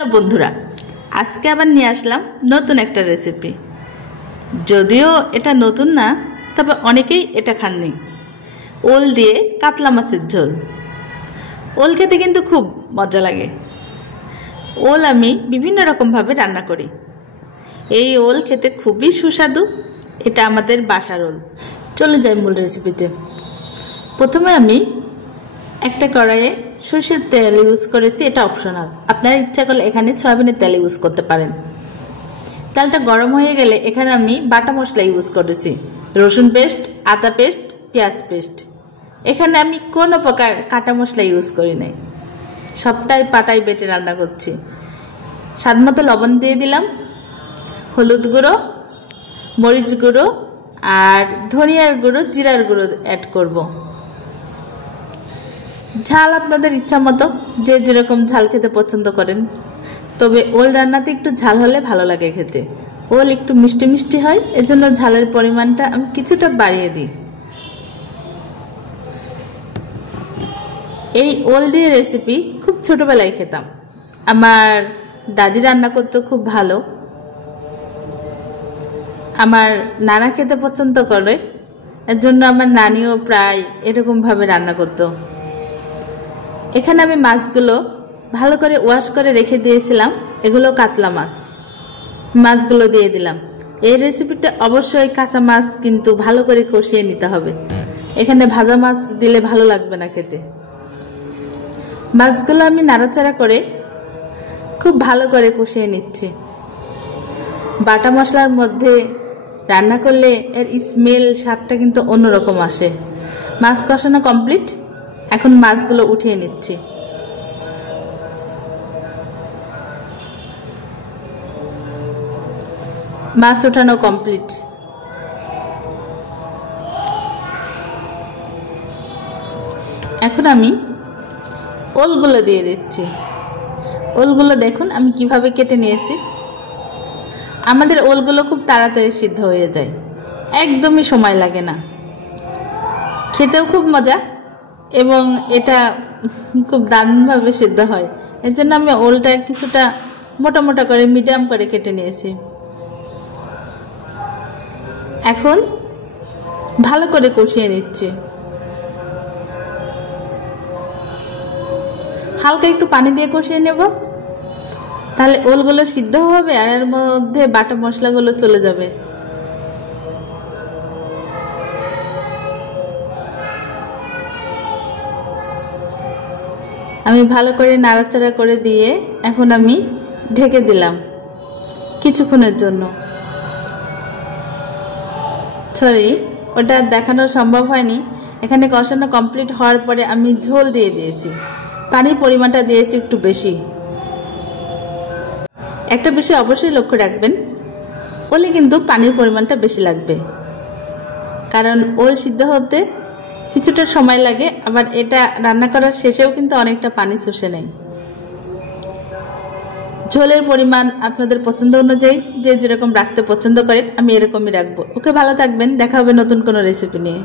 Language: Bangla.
হ্যালো বন্ধুরা, আজকে আবার নিয়ে আসলাম নতুন একটা রেসিপি। যদিও এটা নতুন না, তবে অনেকেই এটা খাননি। ওল দিয়ে কাতলা মাছের ঝোল। ওল খেতে কিন্তু খুব মজা লাগে। ওল আমি বিভিন্ন রকমভাবে রান্না করি। এই ওল খেতে খুবই সুস্বাদু। এটা আমাদের বাসার ওল। চলে যাই মূল রেসিপিতে। প্রথমে আমি একটা কড়াইয়ে সরষের তেল ইউজ করেছি, এটা অপশনাল। আপনারা ইচ্ছা করলে এখানে সয়াবিনের তেল ইউজ করতে পারেন। তেলটা গরম হয়ে গেলে এখানে আমি বাটা মশলা ইউজ করেছি, রসুন পেস্ট, আদা পেস্ট, পেঁয়াজ পেস্ট। এখানে আমি কোনো প্রকার কাটা মশলা ইউজ করি নাই, সবটাই পাটাই বেটে রান্না করছি। স্বাদমতো লবণ দিয়ে দিলাম, হলুদ গুঁড়ো, মরিচ গুঁড়ো আর ধনিয়ার গুঁড়ো, জিরার গুঁড়ো অ্যাড করব। ঝাল আপনাদের ইচ্ছা মতো, যে যেরকম ঝাল খেতে পছন্দ করেন। তবে ওল রান্নাতে একটু ঝাল হলে ভালো লাগে খেতে। ওল একটু মিষ্টি মিষ্টি হয়, এজন্য ঝালের পরিমাণটা আমি কিছুটা বাড়িয়ে দিই। এই ওল দিয়ে রেসিপি খুব ছোটবেলায় খেতাম। আমার দাদি রান্না করতে খুব ভালো। আমার নানা খেতে পছন্দ করে, এর জন্য আমার নানিও প্রায় এরকমভাবে রান্না করতো। এখানে আমি মাছগুলো ভালো করে ওয়াশ করে রেখে দিয়েছিলাম। এগুলো কাতলা মাছ। মাছগুলো দিয়ে দিলাম। এই রেসিপিটা অবশ্যই কাঁচা মাছ কিন্তু ভালো করে কষিয়ে নিতে হবে। এখানে ভাজা মাছ দিলে ভালো লাগবে না খেতে। মাছগুলো আমি নাড়াচাড়া করে খুব ভালো করে কষিয়ে নিচ্ছি। বাটা মশলার মধ্যে রান্না করলে এর স্মেল, স্বাদটা কিন্তু অন্যরকম আসে। মাছ কষানো কমপ্লিট। এখন মাছগুলো উঠিয়ে নিচ্ছি। মাছ উঠানো কমপ্লিট। এখন আমি ওলগুলো দিয়ে দিচ্ছি। ওলগুলো দেখুন আমি কিভাবে কেটে নিয়েছি। আমাদের ওলগুলো খুব তাড়াতাড়ি সিদ্ধ হয়ে যায়, একদমই সময় লাগে না। খেতেও খুব মজা এবং এটা খুব দারুণভাবে সিদ্ধ হয়। এর জন্য আমি ওলটা কিছুটা মোটা মোটা করে মিডিয়াম করে কেটে নিয়েছি। এখন ভালো করে কষিয়ে নিচ্ছি। হালকা একটু পানি দিয়ে কষিয়ে নেব, তাহলে ওলগুলো সিদ্ধ হবে আর এর মধ্যে বাটা মশলাগুলো চলে যাবে। আমি ভালো করে নাড়াচাড়া করে দিয়ে এখন আমি ঢেকে দিলাম কিছুক্ষণের জন্য। সরি, ওটা দেখানো সম্ভব হয়নি। এখানে কষানো কমপ্লিট হওয়ার পরে আমি ঝোল দিয়ে দিয়েছি। পানির পরিমাণটা দিয়েছি একটু বেশি। একটা বিষয় অবশ্যই লক্ষ্য রাখবেন, ওলে কিন্তু পানির পরিমাণটা বেশি লাগবে, কারণ ওল সিদ্ধ হতে কিছুটা সময় লাগে। আবার এটা রান্না করার শেষেও কিন্তু অনেকটা পানি শুষে নেয়। ঝোলের পরিমাণ আপনাদের পছন্দ অনুযায়ী যে যেরকম রাখতে পছন্দ করেন, আমি এরকমই রাখবো। ওকে, ভালো থাকবেন। দেখা হবে নতুন কোনো রেসিপি নিয়ে।